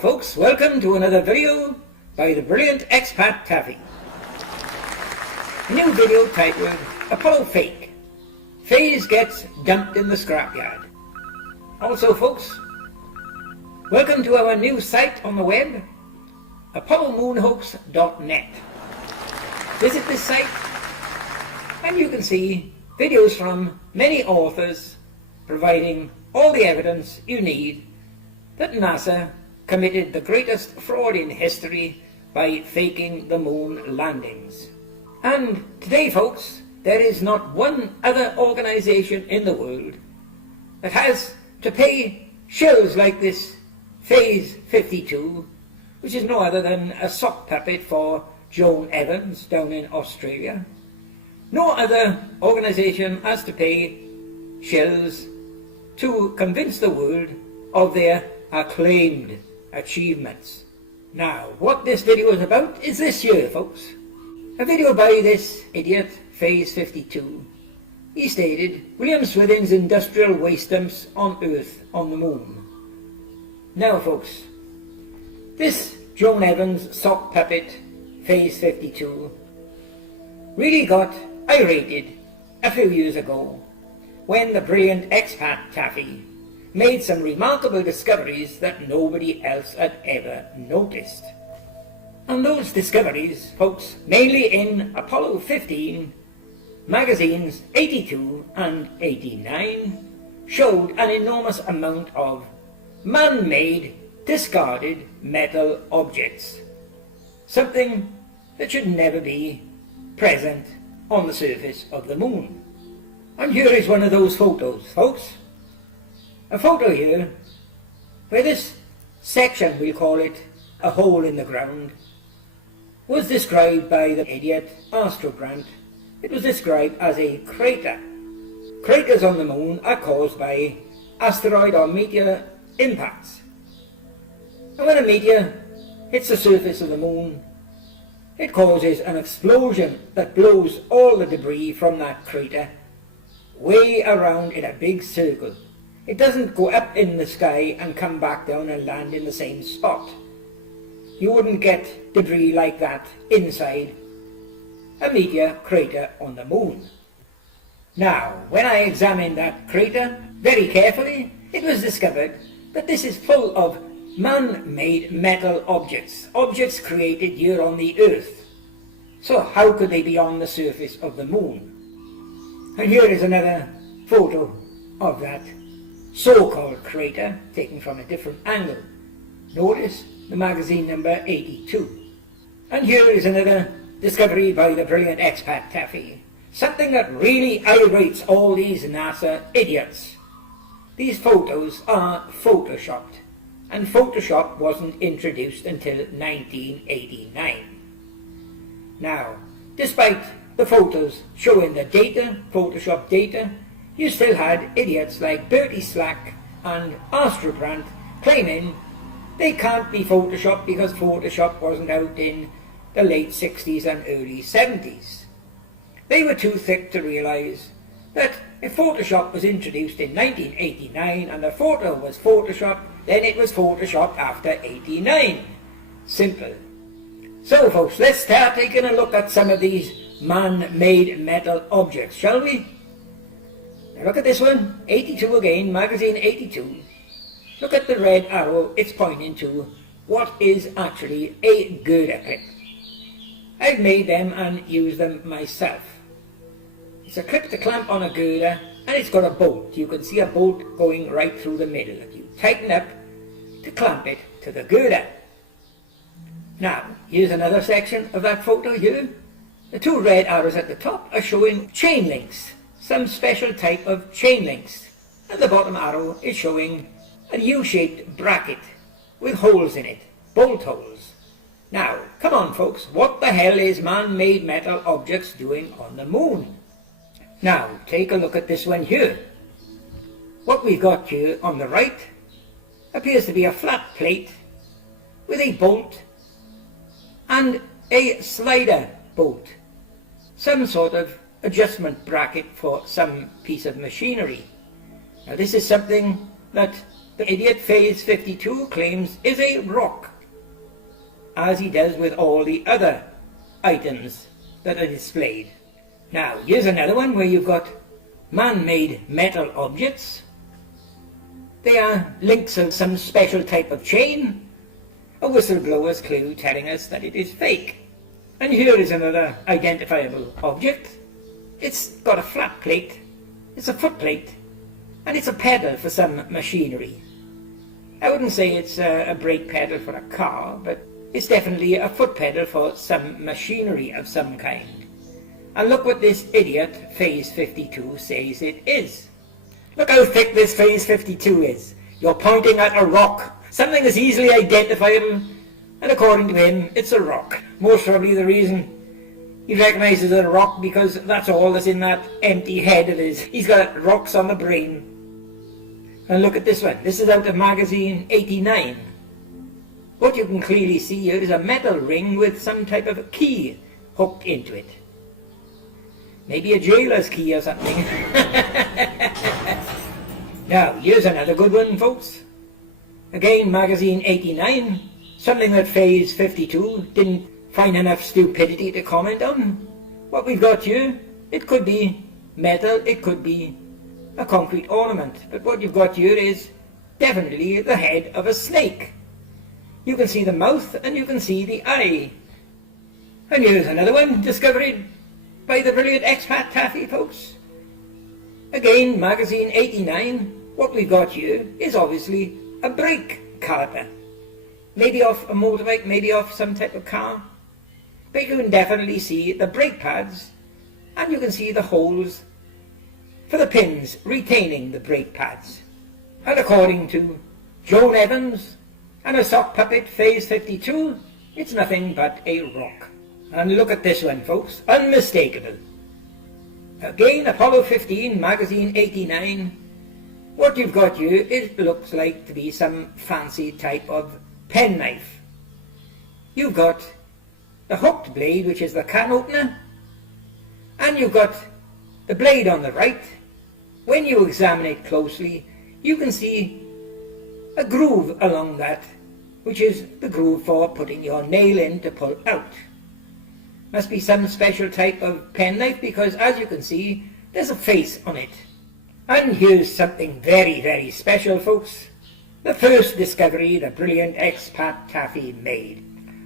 folks, welcome to another video by the brilliant expat Taffy. A new video titled Apollo Fake. Phase gets dumped in the scrapyard. Also folks, welcome to our new site on the web, apollomoonhoax.net. Visit this site and you can see videos from many authors providing all the evidence you need that NASA committed the greatest fraud in history by faking the moon landings. And today folks, there is not one other organization in the world that has to pay shills like this Phase 52, which is no other than a sock puppet for Joan Evans down in Australia. No other organization has to pay shills to convince the world of their acclaimed achievements. Now, what this video is about is this here, folks. A video by this idiot, Phase 52. He stated, William Swithin's industrial waste dumps on Earth on the moon. Now, folks, this Joan Evans sock puppet, Phase 52, really got irated a few years ago when the brilliant expat Taffy made some remarkable discoveries that nobody else had ever noticed. And those discoveries, folks, mainly in Apollo 15, magazines 82 and 89, showed an enormous amount of man-made, discarded metal objects. Something that should never be present on the surface of the moon. And here is one of those photos, folks. A photo here where this section, we'll call it a hole in the ground, was described by the idiot Astrobrant. It was described as a crater. Craters on the moon are caused by asteroid or meteor impacts. And when a meteor hits the surface of the moon, it causes an explosion that blows all the debris from that crater way around in a big circle. It doesn't go up in the sky and come back down and land in the same spot. You wouldn't get debris like that inside a meteor crater on the moon. Now, when I examined that crater very carefully, it was discovered that this is full of man-made metal objects, objects created here on the Earth. So how could they be on the surface of the moon? And here is another photo of that so-called crater, taken from a different angle. Notice the magazine number 82. And here is another discovery by the brilliant expat Taffy. Something that really irates all these NASA idiots. These photos are photoshopped, and Photoshop wasn't introduced until 1989. Now, despite the photos showing the data, Photoshop data, you still had idiots like Bertie Slack and Astrobrant claiming they can't be Photoshopped because Photoshop wasn't out in the late 60s and early 70s. They were too thick to realise that if Photoshop was introduced in 1989 and the photo was Photoshopped, then it was Photoshopped after 89. Simple. So folks, let's start taking a look at some of these man-made metal objects, shall we? Now look at this one, 82 again, magazine 82. Look at the red arrow it's pointing to what is actually a girder clip. I've made them and used them myself. It's a clip to clamp on a girder and it's got a bolt. You can see a bolt going right through the middle that you tighten up to clamp it to the girder. Now, here's another section of that photo here. The two red arrows at the top are showing chain links, some special type of chain links. And the bottom arrow is showing a U-shaped bracket with holes in it, bolt holes. Now, come on folks, what the hell is man-made metal objects doing on the moon? Now, take a look at this one here. What we've got here on the right appears to be a flat plate with a bolt and a slider bolt, some sort of adjustment bracket for some piece of machinery. Now this is something that the idiot Phase 52 claims is a rock, as he does with all the other items that are displayed. Now, here's another one where you've got man-made metal objects. They are links of some special type of chain, a whistleblower's clue telling us that it is fake. And here is another identifiable object. It's got a flat plate, it's a foot plate, and it's a pedal for some machinery. I wouldn't say it's a brake pedal for a car, but it's definitely a foot pedal for some machinery of some kind. And look what this idiot Phase 52 says it is. Look how thick this Phase 52 is. You're pointing at a rock, something that's easily identifiable, and according to him, it's a rock. Most probably the reason he recognises it a rock because that's all that's in that empty head of his. He's got rocks on the brain. And look at this one. This is out of magazine 89. What you can clearly see here is a metal ring with some type of a key hooked into it. Maybe a jailer's key or something. Now, here's another good one, folks. Again, magazine 89. Something that Phase 52 didn't find enough stupidity to comment on. What we've got here, it could be metal, it could be a concrete ornament. But what you've got here is definitely the head of a snake. You can see the mouth and you can see the eye. And here's another one discovered by the brilliant expat Taffy, folks. Again, magazine 89. What we've got here is obviously a brake caliper. Maybe off a motorbike, maybe off some type of car. But you can definitely see the brake pads, and you can see the holes for the pins retaining the brake pads. And according to Joan Evans and a sock puppet Phase 52, it's nothing but a rock. And look at this one, folks, unmistakable. Again, Apollo 15, magazine 89. What you've got here, it looks like to be some fancy type of penknife. You've got the hooked blade, which is the can opener, and you've got the blade on the right. When you examine it closely, you can see a groove along that, which is the groove for putting your nail in to pull out. Must be some special type of penknife because, as you can see, there's a face on it. And here's something very, very special, folks. The first discovery the brilliant expat Taffy made.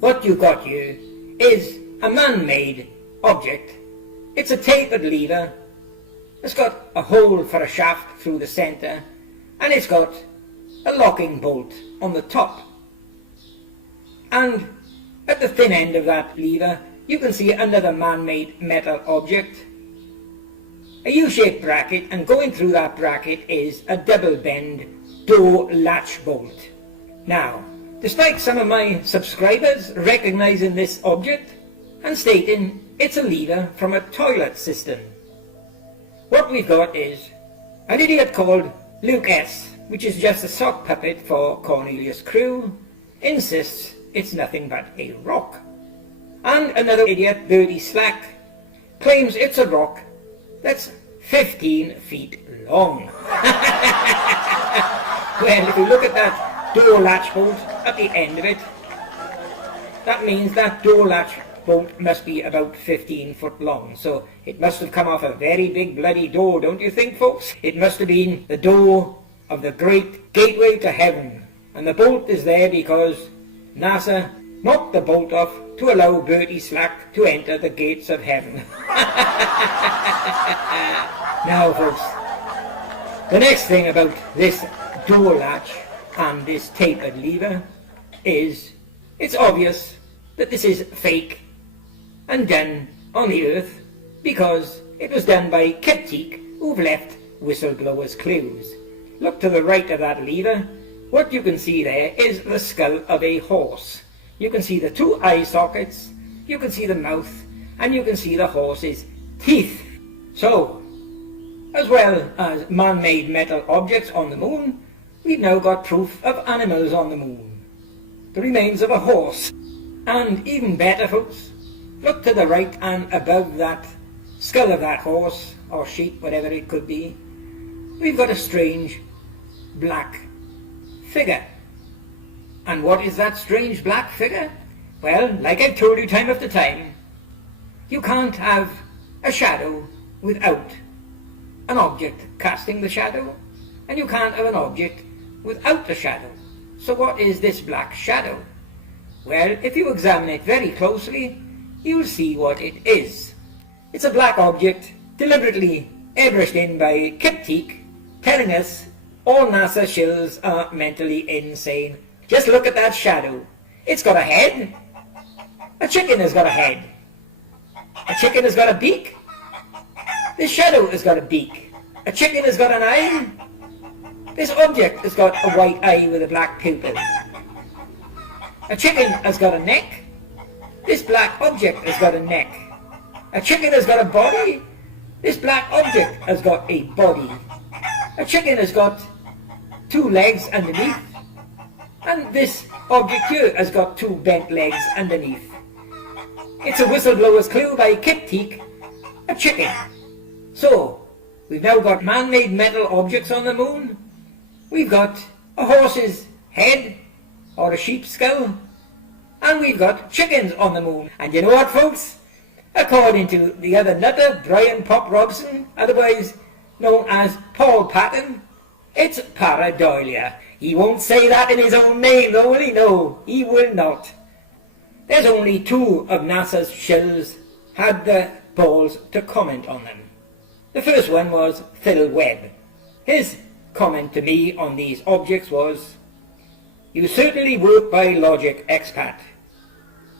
What you got here is a man-made object. It's a tapered lever. It's got a hole for a shaft through the centre, and it's got a locking bolt on the top. And at the thin end of that lever, you can see under the man-made metal object a U-shaped bracket, and going through that bracket is a double-bend door latch bolt. Now, despite some of my subscribers recognising this object and stating it's a lever from a toilet cistern, what we've got is an idiot called Luke S., which is just a sock puppet for Cornelius Crew, insists it's nothing but a rock. And another idiot, Birdie Slack, claims it's a rock that's 15 feet long. Well, if you look at that door latch bolt at the end of it, that means that door latch bolt must be about 15 foot long. So it must have come off a very big bloody door, don't you think, folks? It must have been the door of the great gateway to heaven. And the bolt is there because NASA knocked the bolt off to allow Bertie Slack to enter the gates of heaven. Now, folks, the next thing about this door latch and this tapered lever is it's obvious that this is fake and done on the earth because it was done by Keptique, who've left whistleblowers' clues. Look to the right of that lever. What you can see there is the skull of a horse. You can see the two eye sockets, you can see the mouth, and you can see the horse's teeth. So, as well as man-made metal objects on the moon, we've now got proof of animals on the moon. The remains of a horse. And even better, folks, look to the right and above that skull of that horse, or sheep, whatever it could be, we've got a strange black figure. And what is that strange black figure? Well, like I've told you time after time, you can't have a shadow without an object casting the shadow, and you can't have an object without a shadow. So what is this black shadow? Well, if you examine it very closely, you'll see what it is. It's a black object deliberately airbrushed in by Kiptik, telling us all NASA shills are mentally insane. Just look at that shadow. It's got a head. A chicken has got a head. A chicken has got a beak. This shadow has got a beak. A chicken has got an eye. This object has got a white eye with a black pupil. A chicken has got a neck. This black object has got a neck. A chicken has got a body. This black object has got a body. A chicken has got two legs underneath. And this object here has got two bent legs underneath. It's a whistleblower's clue by Kiptik, a chicken. So, we've now got man-made metal objects on the moon. We've got a horse's head, or a sheep's skull, and we've got chickens on the moon. And you know what, folks? According to the other nutter, Brian Pop Robson, otherwise known as Paul Patton, it's pareidolia. He won't say that in his own name, though, will he? No, he will not. There's only two of NASA's shills had the balls to comment on them. The first one was Phil Webb. His comment to me on these objects was, "You certainly work by logic, expat.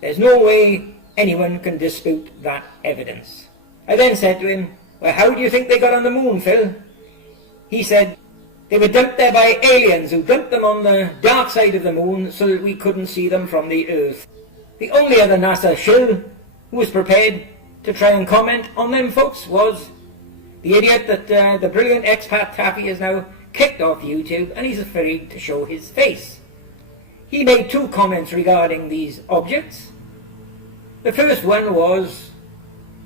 There's no way anyone can dispute that evidence." I then said to him, "Well, how do you think they got on the moon, Phil?" He said, "They were dumped there by aliens who dumped them on the dark side of the moon so that we couldn't see them from the Earth." The only other NASA shill who was prepared to try and comment on them, folks, was the idiot that the brilliant expat Taffy has now kicked off YouTube, and he's afraid to show his face. He made two comments regarding these objects. The first one was,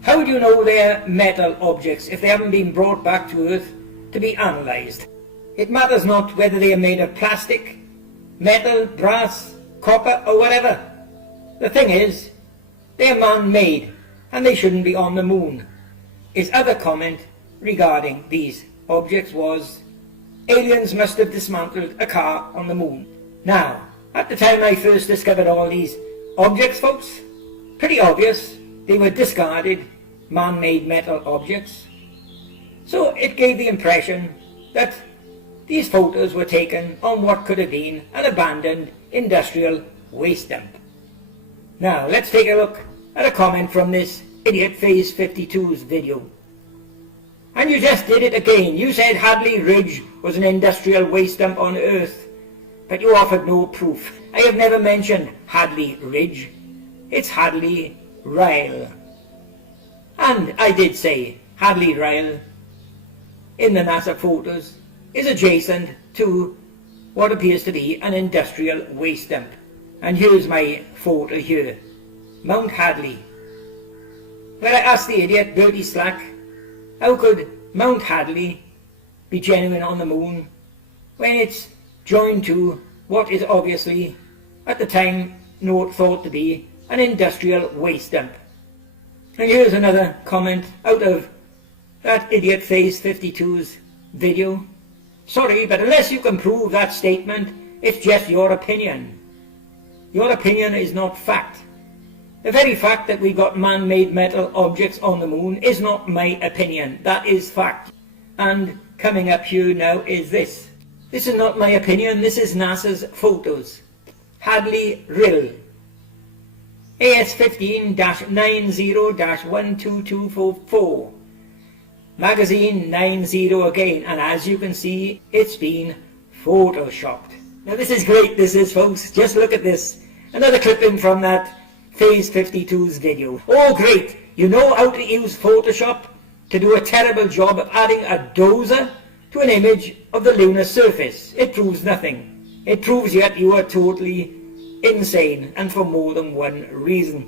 "How do you know they're metal objects if they haven't been brought back to Earth to be analysed? It matters not whether they are made of plastic, metal, brass, copper, or whatever. The thing is, they are man-made, and they shouldn't be on the moon." His other comment regarding these objects was, "Aliens must have dismantled a car on the moon." Now, at the time I first discovered all these objects, folks, pretty obvious they were discarded man-made metal objects. So it gave the impression that these photos were taken on what could have been an abandoned industrial waste dump. Now, let's take a look at a comment from this idiot Phase 52's video. "And you just did it again. You said Hadley Ridge was an industrial waste dump on Earth, but you offered no proof. I have never mentioned Hadley Ridge. It's Hadley Ryle. And I did say Hadley Ryle in the NASA photos is adjacent to what appears to be an industrial waste dump. And here's my photo here. Mount Hadley. Where I asked the idiot Bertie Slack, how could Mount Hadley be genuine on the moon when it's joined to what is obviously, at the time, thought to be an industrial waste dump. And here's another comment out of that idiot Phase 52's video. "Sorry, but unless you can prove that statement, it's just your opinion. Your opinion is not fact. The very fact that we got man-made metal objects on the moon is not my opinion. That is fact." And coming up here now is this. This is not my opinion, this is NASA's photos. Hadley Rill. AS15-90-12244. Magazine 90 again, and as you can see, it's been photoshopped. Now this is great, this is, folks. Just look at this. Another clipping from that Phase 52's video. Oh great, you know how to use Photoshop to do a terrible job of adding a dozer to an image of the lunar surface. It proves nothing. It proves yet you are totally insane, and for more than one reason.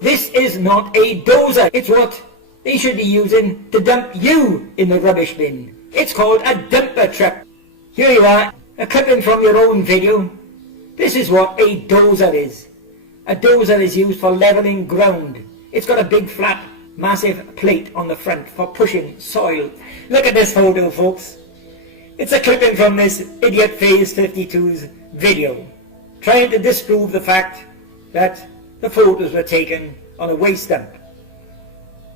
This is not a dozer. It's what they should be using to dump you in the rubbish bin. It's called a dumper truck. Here you are a clipping from your own video. This is what a dozer is. A dozer is used for levelling ground. It's got a big flat, massive plate on the front for pushing soil. Look at this photo, folks. It's a clipping from this idiot Phase 52's video, trying to disprove the fact that the photos were taken on a waste dump.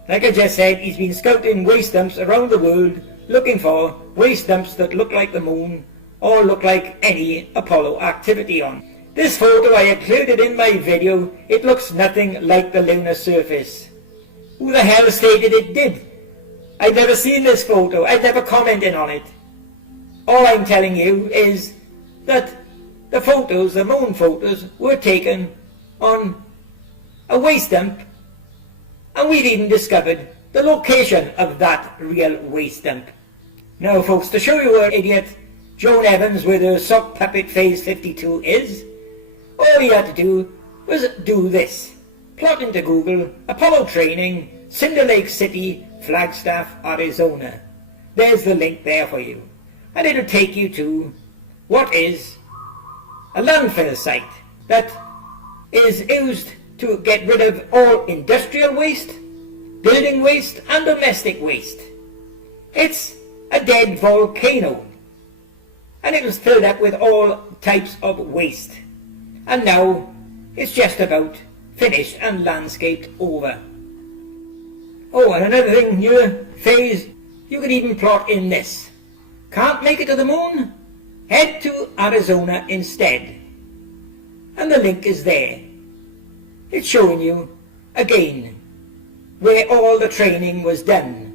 Like I just said, he's been scouting waste dumps around the world, looking for waste dumps that look like the moon or look like any Apollo activity on. This photo I included in my video. It looks nothing like the lunar surface. Who the hell stated it did? I've never seen this photo. I've never commented on it. All I'm telling you is that the photos, the moon photos, were taken on a waste dump, and we've even discovered the location of that real waste dump. Now folks, to show you what idiot Joan Evans with her sock puppet Phase 52 is, all he had to do was do this. Plot into Google, Apollo training, Cinder Lake City, Flagstaff, Arizona. There's the link there for you. And it'll take you to what is a landfill site that is used to get rid of all industrial waste, building waste and domestic waste. It's a dead volcano, and it was filled up with all types of waste. And now it's just about finished and landscaped over. Oh, and another thing here, Phase, you could even plot in this. Can't make it to the moon? Head to Arizona instead. And the link is there. It's showing you, again, where all the training was done.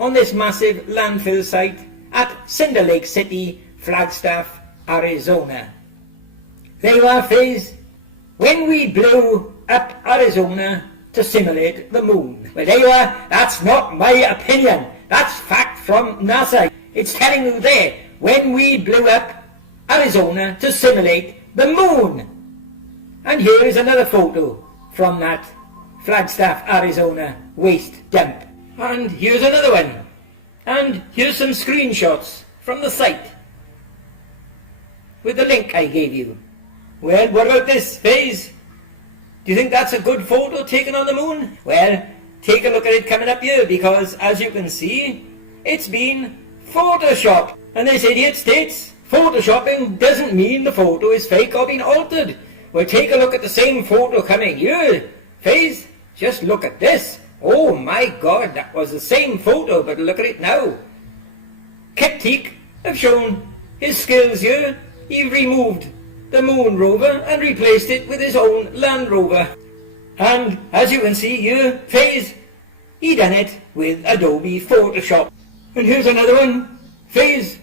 On this massive landfill site at Cinder Lake City, Flagstaff, Arizona. There you are, Phase. When we blew up Arizona to simulate the moon. Well, there you are. That's not my opinion. That's fact from NASA. It's telling you there, when we blew up Arizona to simulate the moon. And here is another photo from that Flagstaff, Arizona waste dump. And here's another one. And here's some screenshots from the site with the link I gave you. Well, what about this, Phase? Do you think that's a good photo taken on the moon? Well, take a look at it coming up here, because as you can see, it's been photoshopped. And this idiot states photoshopping doesn't mean the photo is fake or been altered. Well, take a look at the same photo coming here. Phase, just look at this. Oh my God, that was the same photo, but look at it now. Keptik have shown his skills here. He removed the moon rover and replaced it with his own Land Rover. And as you can see here, Phase, he done it with Adobe Photoshop. And here's another one. Phase,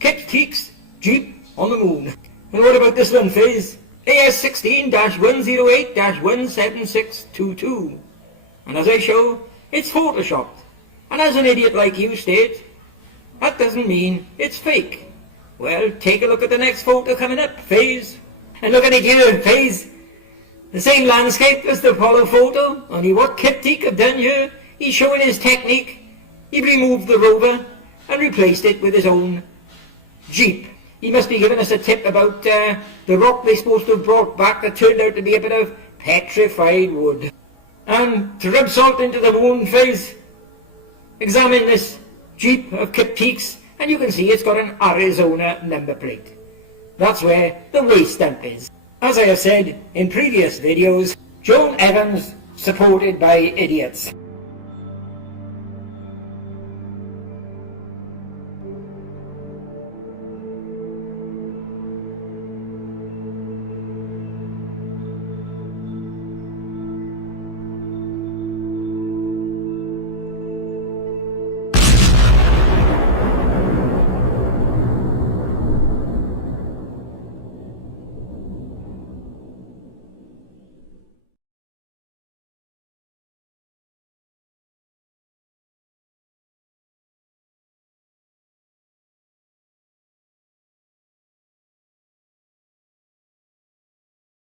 Keptik's Jeep on the moon. And what about this one, Phase? AS16-108-17622. And as I show, it's photoshopped. And as an idiot like you state, that doesn't mean it's fake. Well, take a look at the next photo coming up, Phase. And look at it here, Phase. The same landscape as the Apollo photo, only what Keptik have done here, he's showing his technique. He removed the rover and replaced it with his own Jeep. He must be giving us a tip about the rock they're supposed to have brought back that turned out to be a bit of petrified wood. And to rub salt into the wound, Phase, examine this Jeep of Keptik's, and you can see it's got an Arizona number plate. That's where the waste dump is. As I have said in previous videos, Joan Evans supported by idiots.